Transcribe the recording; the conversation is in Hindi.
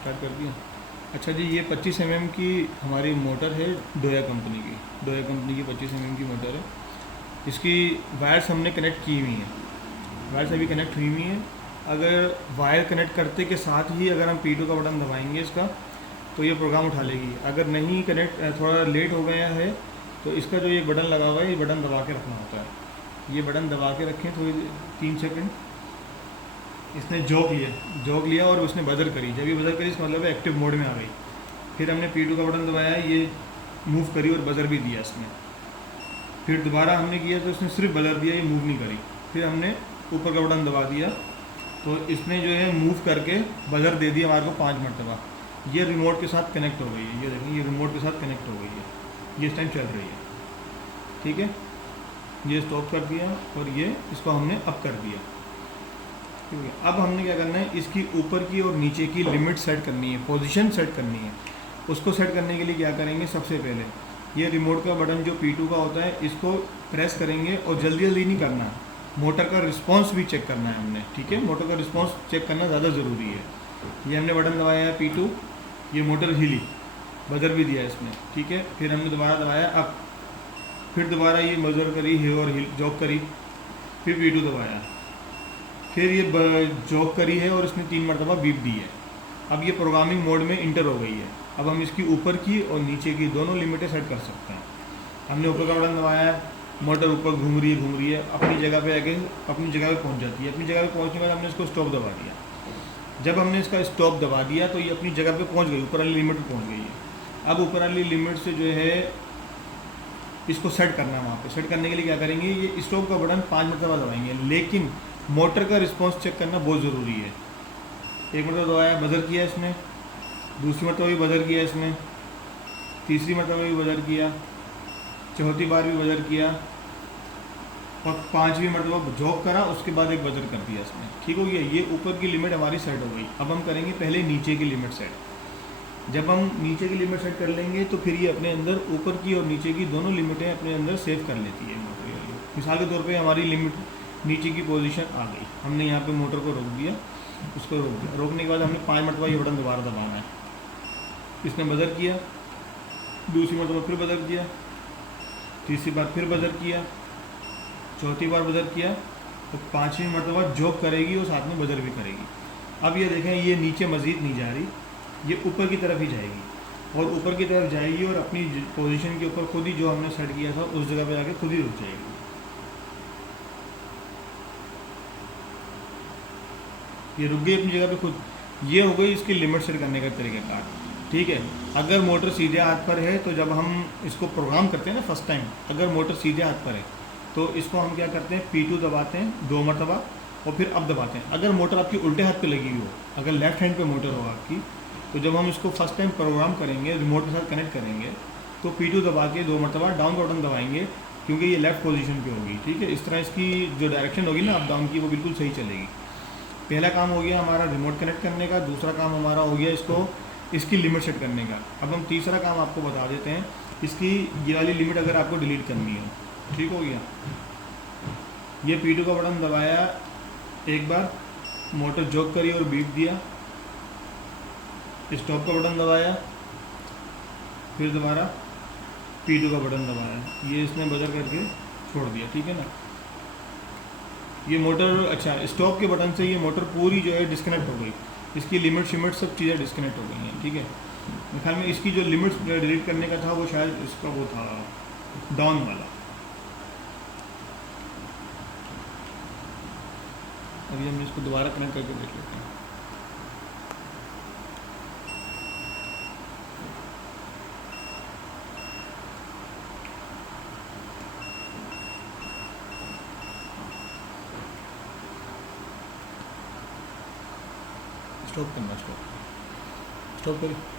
स्टार्ट कर दिया। अच्छा जी, ये 25 की हमारी मोटर है, डोया कंपनी की। डोया कंपनी की 25 की मोटर है। इसकी वायर्स हमने कनेक्ट की हुई हैं, वायर्स अभी कनेक्ट हुई हुई हैं। अगर वायर कनेक्ट करते के साथ ही अगर हम P2 का बटन दबाएंगे इसका, तो ये प्रोग्राम उठा लेगी। अगर नहीं कनेक्ट, थोड़ा लेट हो गया है, तो इसका जो ये बटन लगा हुआ है, ये बटन दबा के रखना होता है। ये बटन दबा के रखें थोड़ी 3 सेकंड। इसने जॉक लिया और उसने बजर करी। जब ये बजर करी, इसका मतलब है एक्टिव मोड में आ गई। फिर हमने P2 का बटन दबाया, ये मूव करी और बजर भी दिया इसने। फिर दोबारा हमने किया तो इसने सिर्फ बजर दिया, ये मूव नहीं करी। फिर हमने ऊपर का बटन दबा दिया, तो इसने जो है मूव करके बजर दे दिया हमारे को 5 मरतबा। ये रिमोट के साथ कनेक्ट हो गई है। ये देखें, ये रिमोट के साथ कनेक्ट हो गई है। ये इस टाइम चल रही है, ठीक है। ये स्टॉप कर दिया और ये इसको हमने अप कर दिया, ठीक है। अब हमने क्या करना है, इसकी ऊपर की और नीचे की लिमिट सेट करनी है, पोजीशन सेट करनी है। उसको सेट करने के लिए क्या करेंगे, सबसे पहले ये रिमोट का बटन जो P2 का होता है, इसको प्रेस करेंगे और जल्दी जल्दी नहीं करना, मोटर का रिस्पांस भी चेक करना है हमने, ठीक है। मोटर का रिस्पांस चेक करना ज़्यादा ज़रूरी है। ये हमने बटन दबाया है P2, ये मोटर हिली, बजर भी दिया इसमें, ठीक है। फिर हमने दोबारा दबाया अप, फिर दोबारा ये बजर करी है और हिल जॉक करी, फिर P2 दबाया, फिर ये जॉक करी है और इसने 3 मरतबा बीप दी है। अब ये प्रोग्रामिंग मोड में इंटर हो गई है। अब हम इसकी ऊपर की और नीचे की दोनों लिमिटें सेट कर सकते हैं। हमने ऊपर का बटन दबाया है, मोटर ऊपर घूम रही है, अपनी जगह पे आके अपनी जगह पे पहुंच जाती है। अपनी जगह पे पहुंचने के बाद हमने इसको स्टॉप दबा दिया। जब हमने इसका स्टॉप दबा दिया तो ये अपनी जगह पे पहुंच गई, ऊपर वाली लिमिट पे पहुंच गई है। अब ऊपर वाली लिमिट से जो है इसको सेट करना है। वहाँ पे सेट करने के लिए क्या करेंगे, ये स्टॉप का बटन 5 मरतबा दबाएंगे, लेकिन मोटर का रिस्पॉन्स चेक करना बहुत ज़रूरी है। 1 मरतबा दबाया, बजर किया इसने, दूसरी मरतबा भी बजर किया इसने, तीसरी मरतबा भी बजर किया, चौथी बार भी बजर किया और 5वीं मरतबा जॉक करा, उसके बाद एक बजर कर दिया इसने, ठीक हो गया। ये ऊपर की लिमिट हमारी सेट हो गई। अब हम करेंगे पहले नीचे की लिमिट सेट। जब हम नीचे की लिमिट सेट कर लेंगे तो फिर ये अपने अंदर ऊपर की और नीचे की दोनों लिमिटें अपने अंदर सेव कर लेती है मोटर। मिसाल के तौर पे हमारी लिमिट नीचे की पोजीशन आ गई, हमने यहाँ पे मोटर को रोक दिया, उसको रोक दिया। रोकने के बाद हमने 5 मरतबा ये बटन दोबारा दबाना है। इसने बजर किया, दूसरी मरतबा फिर बजर किया, तीसरी बार फिर बजर किया, चौथी बार बजर किया, तो 5वीं मरतबा जॉक करेगी और साथ में बजर भी करेगी। अब ये देखें, ये नीचे मज़ीद नहीं जा रही, ये ऊपर की तरफ ही जाएगी और ऊपर की तरफ जाएगी और अपनी पोजीशन के ऊपर खुद ही जो हमने सेट किया था उस जगह पे जाके खुद ही रुक जाएगी। ये रुक गई अपनी जगह पे खुद। ये हो गई इसकी लिमिट सेट करने का तरीक़ाकार, ठीक है। अगर मोटर सीधे हाथ पर है तो जब हम इसको प्रोग्राम करते हैं ना फर्स्ट टाइम, अगर मोटर सीधे हाथ पर है तो इसको हम क्या करते हैं, P2 दबाते हैं 2 मरतबा और फिर अब दबाते हैं। अगर मोटर आपकी उल्टे हाथ पे लगी हुई हो, अगर लेफ्ट हैंड पे मोटर हो आपकी, तो जब हम इसको फर्स्ट टाइम प्रोग्राम करेंगे, रिमोट के साथ कनेक्ट करेंगे, तो P2 दबा के 2 मरतबा डाउन का बटन दबाएंगे, क्योंकि ये लेफ्ट पोजीशन पे होगी, ठीक है। इस तरह इसकी जो डायरेक्शन होगी ना अप डाउन की, वो बिल्कुल सही चलेगी। पहला काम हो गया हमारा रिमोट कनेक्ट करने का, दूसरा काम हमारा हो गया इसको इसकी लिमिट सेट करने का। अब हम तीसरा काम आपको बता देते हैं, इसकी ये वाली लिमिट अगर आपको डिलीट करनी हो, ठीक हो गया। ये P2 का बटन दबाया एक बार, मोटर जॉक करी और बीप दिया, स्टॉप का बटन दबाया, फिर दोबारा P2 का बटन दबाया, ये इसने बजर करके छोड़ दिया, ठीक है ना। ये मोटर, अच्छा, स्टॉप के बटन से ये मोटर पूरी जो है डिस्कनेक्ट हो गई, इसकी लिमिट शिमिट सब चीज़ें डिस्कनेक्ट हो गई हैं, ठीक है। मेरे ख्याल में इसकी जो लिमिट डिलीट करने का था वो शायद इसका वो था डाउन वाला। अभी हम इसको दोबारा कनेक्ट करके देख लेते हैं। स्टॉप करना, स्टॉप करिए।